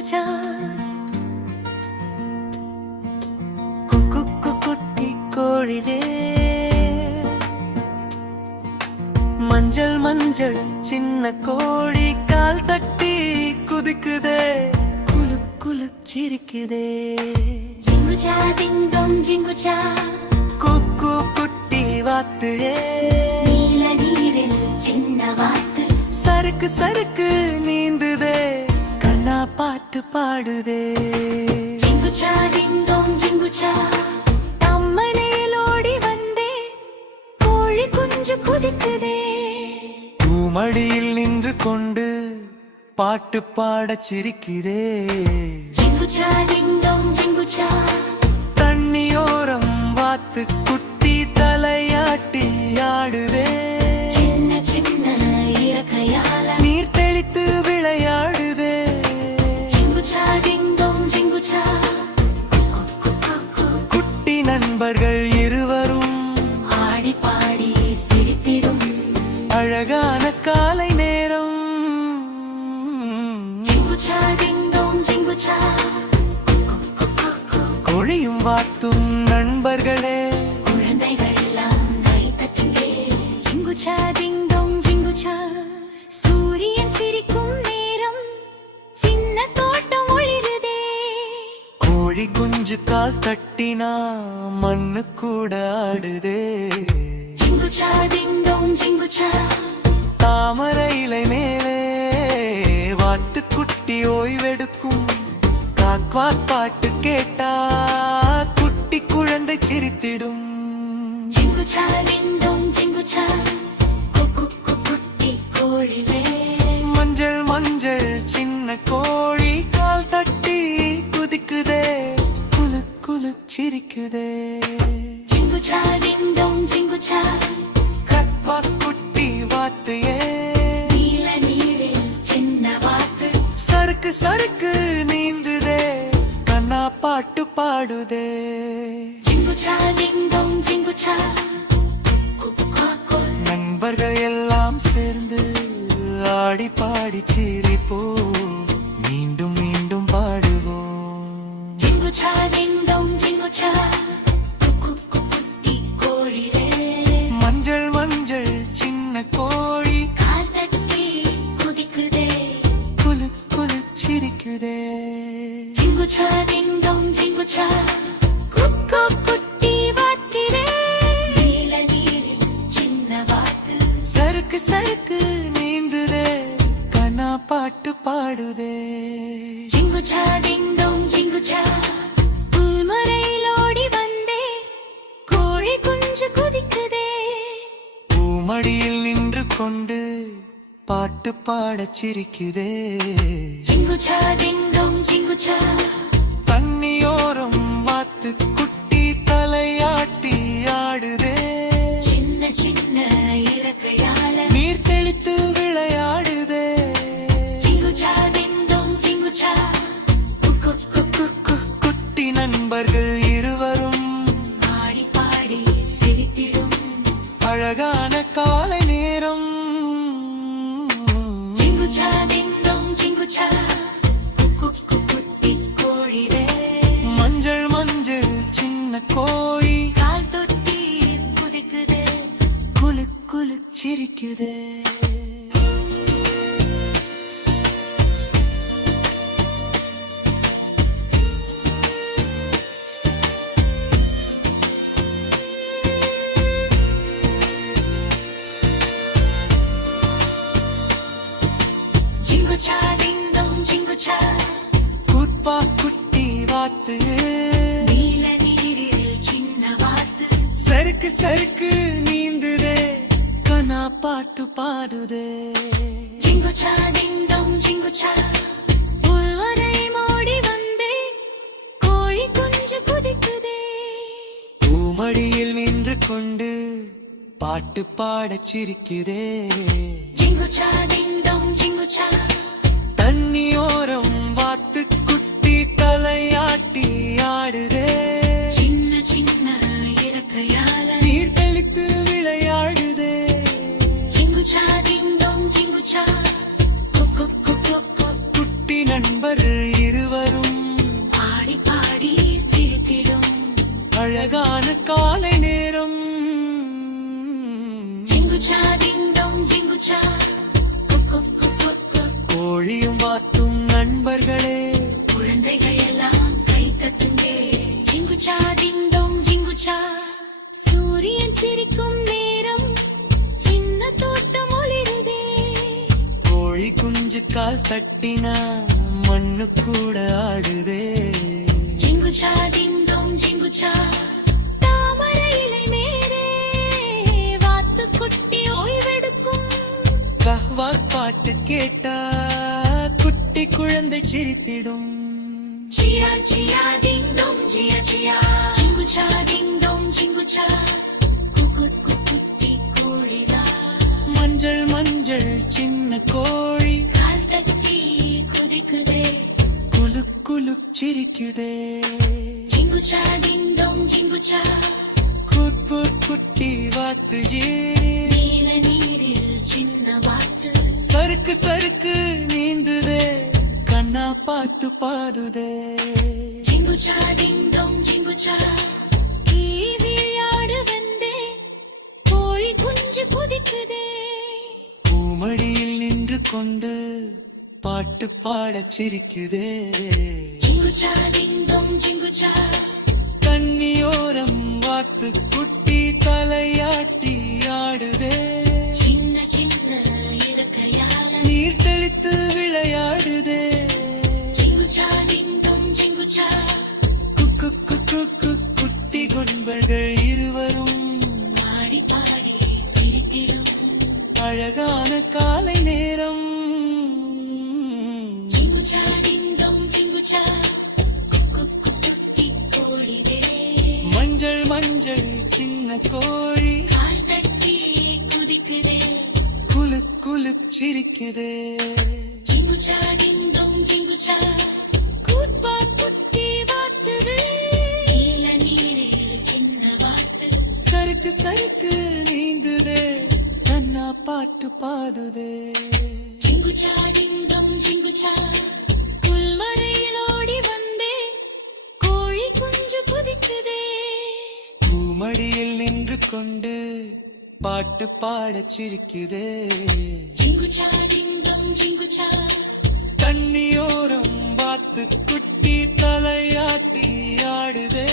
ஜிங்குச்சா குட்டி கோழிலே மஞ்சள் மஞ்சள் சின்ன கோழி கால் தட்டி குதிக்குதே குலுக் குலுக் சிரிக்குதே ஜிங்குச்சா டிங் டோங் ஜிங்குச்சா குக்கு குட்டி வாத்து நீல நீரில் சின்ன வாத்து சறுக்கு சறுக்கு நீந்துதே கண்ணா பாட்டு பாடுதே ஜிங்குச்சா டிங் டோங் ஜிங்குச்சா அம்மனேலோடி வந்தே கோழி குஞ்சு குதிக்குதே பூமடியில் நின்று கொண்டு பாட்டு பாடச் சிரிக்கிறே ஜிங்குச்சா டிங் டோங் ஜிங்குச்சா தண்ணியோரம் வாத்து குட்டி தலையாட்டி ஆடுதே சின்ன சின்ன இறக்கையால நீர் தெளித்து விளையாடுதே ஜிங்குச்சா டிங் டோங் ஜிங்குச்சா குட்டி நண்பர்கள் இருவரும் ஆடி பாடி சிரித்திடும் அழகான காலை நேரம் ஜிங்குச்சா டிங் டோங் ஜிங்குச்சா கோழியும் வாத்தும் நண்பர்களே குழந்தைகள் எல்லாம் கை தட்டுங்கே ஜிங்குச்சா டிங் டோங் ஜிங்குச்சா சூரியன் சிரிக்கும் நேரம் சின்ன தோட்டம் ஒளிருதே கோழி குஞ்சு கால் தட்டினா மண்ணு கூட ஆடுதே ஜிங்குச்சா டிங் டோங் ஜிங்குச்சா தாமரை இலை மேலே வாத்து குட்டி ஓய்வெடுக்கும் காக்வாக் பாட்டு கேட்டா குட்டி குழந்தை சிரித்திடும் ஜிங்குச்சா டிங் டோங் ஜிங்குச்சா குட்டி கோழிலே மஞ்சள் மஞ்சள் சின்ன கோழி கால் தட்டி குதிக்குதே குலுக் குலுக் சிரிக்குதே ஜிங்குச்சா டிங் டோங் ஜிங்குச்சா காக்வாக் குட்டி வாத்து நீல நீரில் சின்ன வாத்து சறுக்கு சறுக்கு நீந்துதே கண்ணா பாட்டு பாடுதே ஜிங்குச்சா டிங் டோங் ஜிங்குச்சா நண்பர்கள் எல்லாம் சேர்ந்து ஆடி பாடி சிரிப்போம் மீண்டும் மீண்டும் பாடுவோம் ஜிங்குச்சா டிங் டோங் ஜிங்குச்சா குட்டி கோழிலே மஞ்சள் மஞ்சள் சின்ன கோழி கால் தட்டி குதிக்குதே குலுக் குலுக் சிரிக்குதே ஜிங்குச்சா டிங் டோங் ஜிங்குச்சா குட்டி வாத்திரே நீல நீரில் சின்ன வாத்து சறுக்கு சறுக்கு நீந்துதே கண்ணா பாட்டு பாடுதே ஜிங்குச்சா டிங் டோங் ஜிங்குச்சா பூமரையிலோடி வந்தே கோழி குஞ்சு குதிக்குதே பூமடியில் நின்று கொண்டு பாட்டு பாடச் சிரிக்குதே ஜிங்குச்சா டிங் டோங் ஜிங்குச்சா தண்ணியோரம் வாத்து குட்டி தலையாட்டி ஆடுதே சின்ன சின்ன இறக்கையால நீர் தெளித்து விளையாடுதே ஜிங்குச்சா டிங் டோங் ஜிங்குச்சா குட்டி நண்பர்கள் இருவரும் ஆடி பாடி சிரித்திடும் அழகான காலை நேரம் ஜிங்குச்சா டிங் டோங் ஜிங்குச்சா குட்டி கோழிலே மஞ்சள் மஞ்சள் சின்ன கோழி கால் தொட்டி குதிக்குதே குலுக் குலுக் சிரிக்குதே ஜிங்குச்சா டிங் டோங் ஜிங்குச்சா குட்பா குட்டி வாத்து நீல நீரில் சின்ன வாத்து சறுக்கு சறுக்கு நீந்துதே கண்ணா பாட்டு பாடுதே ஜிங்குச்சா டிங் டோங் ஜிங்குச்சா புல்வரை மோடி வந்தே கோழி குஞ்சு குதிக்குதே பூமடியில் நின்று கொண்டு பாட்டு பாடச் சிரிக்குதே ஜிங்குச்சா டிங் டோங் ஜிங்குச்சா தண்ணியோரம் வாத்து குட்டி தலையாட்டி ஆடுதே சின்ன சின்ன இறக்கையால நீர் தெளித்து விளையாடுதே ஜிங்குச்சா டிங் டோங் ஜிங்குச்சா குட்டி நண்பர்கள் ஜிங்குச்சா டிங்டம் ஜிங்குச்சா கோழியும் வாத்தும் நண்பர்களே குழந்தைகள் எல்லாம் கை தட்டுங்கே ஜிங்குச்சா டிங்டம் ஜிங்குச்சா சூரியன் சிரிக்கும் நேரம் சின்ன தோட்டம் ஒளிருதே கோழி குஞ்சு கால் தட்டினா மண்ணு கூட ஆடுதே ஜிங்குச்சா டிங்டம் ஜிங்குச்சா தாமரை இலை மேலே வாத்து குட்டி ஓய்வெடுக்கும் கஹ்வா பாட்டு கேட்டா குட்டி குழந்தை சிரித்திடும் ஜியா ஜியா டிங்டம் ஜியா ஜியா ஜிங்குச்சா டிங்டம் ஜிங்குச்சா குட்டி கோழிதா மஞ்சள் மஞ்சள் சின்ன கோழி கால் தட்டி குதிக்குதே குலு குலு சிரிக்குதே ஜிங்குச்சா டிங்டம் ஜிங்குச்சா குட்டி வாத்து நீல நீரில் சின்ன வாத்து சறுக்கு சறுக்கு நீந்துதே கண்ணா பார்த்து பாடுதே ஜிங்குச்சா டிங்டம் ஜிங்குச்சா விளையாடு வந்தே கோழி குஞ்சு குதிக்குதே பூமடியில் நின்று கொண்டு பாட்டு பாடச் சிரிக்குதே ஜிங்குச்சா டிங்டம் ஜிங்குச்சா கண்ணியோரம் வாத்து குட்டி தலையாட்டி ஆடுதே சின்ன சின்ன இறக்கையால நீர் தெளித்து விளையாடுதே ஜிங்குச்சா டிங்டம் ஜிங்குச்சா குட்டி குன்பர்கள் இருவரும் பாடி பாடி சிரித்திடும் அழகான காலை நேரம் ஜிங்குச்சா டிங்டம் ஜிங்குச்சா குட்டி கோழிதே மஞ்சள் மஞ்சள் சின்ன கோழி கால் தட்டி குதிக்குதே குலு குலு சிரிக்குதே ஜிங்குச்சா டிங்டம் ஜிங்குச்சா கூட்பா குட்டி வாத்துது நீல நீரில் சின்ன வாத்து சறுக்கு சறுக்கு நீந்துதே கண்ணா பாட்டு பாடுதே ஜிங்குச்சா டிங்டம் ஜிங்குச்சா புல்மரையில் ஓடி வந்தே கோழி குஞ்சு குதிக்குதே பூமடியில் நின்று கொண்டு பாட்டு பாடச் சிரிக்குதே ஜிங்குச்சா டிங்டம் ஜிங்குச்சா கண்ணியோரம் வாத்து குட்டி தலையாட்டி ஆடுதே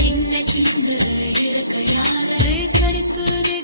சின்ன சின்ன இறக்கையால கடிக்குதே